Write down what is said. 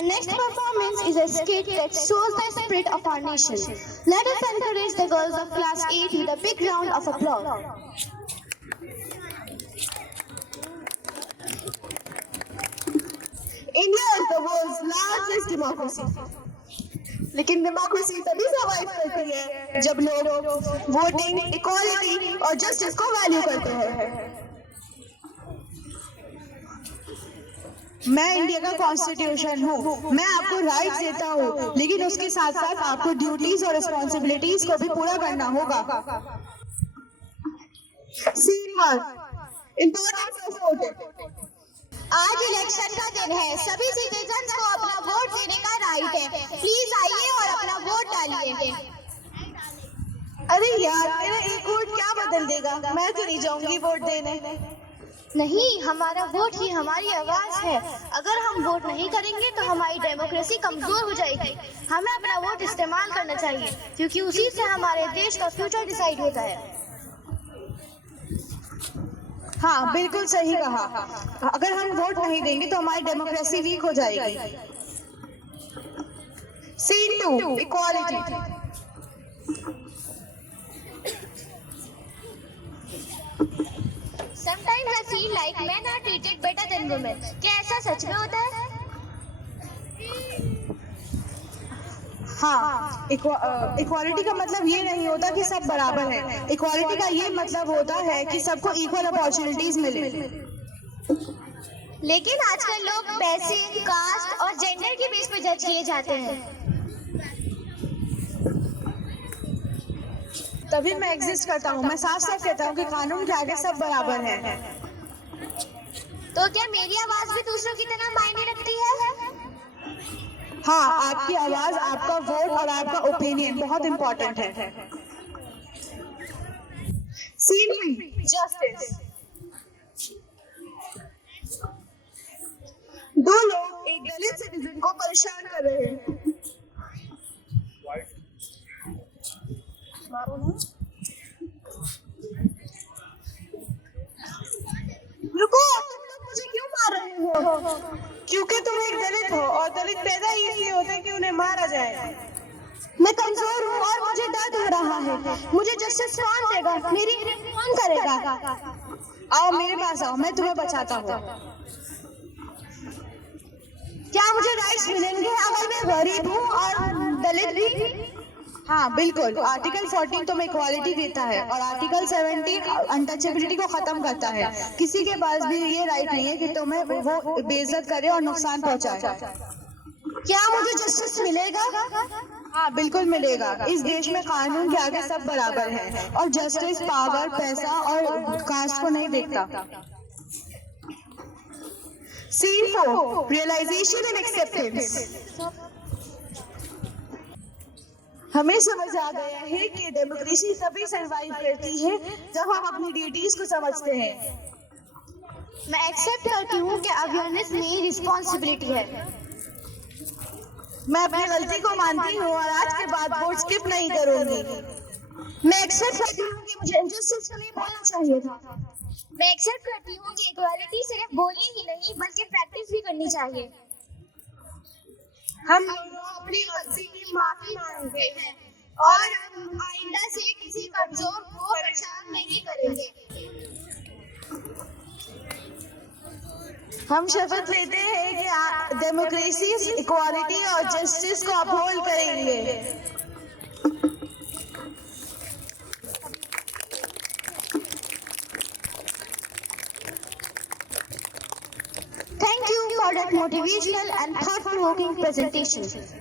Our next performance is a skit that shows the spirit of our nation. Let us encourage the girls of class 8 with a big round of applause. India is the world's largest democracy. लेकिन democracy तभी survive करती है जब लोग voting, equality और justice को value करते हैं। मैं इंडिया का कॉन्स्टिट्यूशन हूँ, मैं आपको राइट्स देता हूँ, लेकिन उसके साथ साथ आपको ड्यूटीज और रिस्पॉन्सिबिलिटीज को भी पूरा करना होगा। Importance of voting. आज इलेक्शन का दिन है, सभी सिटीजन्स को अपना वोट देने का राइट है। प्लीज आइए और अपना वोट डालिए। अरे यार, मेरा एक वोट क्या बदल देगा? मैं तो नहीं जाऊंगी वोट देने। नहीं, हमारा वोट ही हमारी आवाज है। अगर हम वोट नहीं करेंगे तो हमारी डेमोक्रेसी कमजोर हो जाएगी। हमें अपना वोट इस्तेमाल करना चाहिए, क्योंकि उसी से हमारे देश का फ्यूचर डिसाइड होता है। हाँ, बिल्कुल सही कहा। अगर हम वोट नहीं देंगे तो हमारी डेमोक्रेसी वीक हो जाएगी। Scene 2, equality. Sometimes I feel like men are treated better than women. क्या ऐसा सच में होता है? हाँ, इक्वालिटी का मतलब ये नहीं होता कि सब बराबर हैं। इक्वालिटी का ये मतलब होता है कि सबको इक्वल अपॉर्चुनिटीज मिले। लेकिन आजकल लोग पैसे, कास्ट और जेंडर के बेस पे जज किए जाते हैं। तभी मैं एग्जिस्ट करता हूँ। मैं साफ साफ कहता हूँ कि कानून के आगे सब बराबर हैं। तो क्या मेरी आवाज भी दूसरों की तरह मायने रखती है? हाँ, आपकी आवाज, आपका वोट और आपका ओपिनियन बहुत इम्पोर्टेंट है। Scene 3, justice. दो लोग एक दलित सिटीजन को परेशान कर रहे हैं। रुको, तुम लोग मुझे क्यों मार रहे हो? क्योंकि तुम एक दलित हो और दलित पैदा ही इसलिए होते हैं कि उन्हें मारा जाए। मैं कमजोर हूँ और मुझे दर्द हो रहा है। मुझे जस्टिस कौन देगा? मेरी कौन करेगा? आओ मेरे पास आओ, मैं तुम्हें बचाता हूँ। क्या मुझे राइट्स मिलेंगे अगर मैं गरीब हूँ और दलित भी? हाँ बिल्कुल। आर्टिकल 14 तुम्हें इक्वालिटी देता है और आर्टिकल 17 अनटचेबिलिटी को खत्म करता है। किसी के पास भी ये राइट नहीं है कि तुम्हें वो बेइज्जत करे और नुकसान पहुंचाए। क्या मुझे जस्टिस मिलेगा? हाँ बिल्कुल मिलेगा। इस देश में कानून के आगे सब बराबर है और जस्टिस पावर, पैसा और कास्ट को नहीं देखता। Scene 4, realisation and acceptance. हमें समझ आ गया है कि डेमोक्रेसी तभी सरवाइव करती है जब हम अपनी ड्यूटीज को समझते हैं। मैं एक्सेप्ट करती हूँ कि अवेयरनेस मेरी रिस्पॉन्सिबिलिटी है। मैं अपनी गलती को मानती हूँ और आज के बाद वोट स्किप नहीं करूंगी। मैं एक्सेप्ट करती हूँ कि मुझे इंजस्टिस को नहीं बोलना चाहिए था। मैं एक्सेप्ट करती हूँ कि इक्वालिटी सिर्फ बोलनी ही नहीं बल्कि प्रैक्टिस भी करनी चाहिए। हम दोनों अपनी गलती की माफी मांगते हैं और हम आइंदा से किसी कमजोर को परेशान नहीं करेंगे। हम शपथ लेते हैं कि डेमोक्रेसी, इक्वालिटी और जस्टिस को अपहोल्ड करेंगे। Thank you for that motivational and thought-provoking presentation.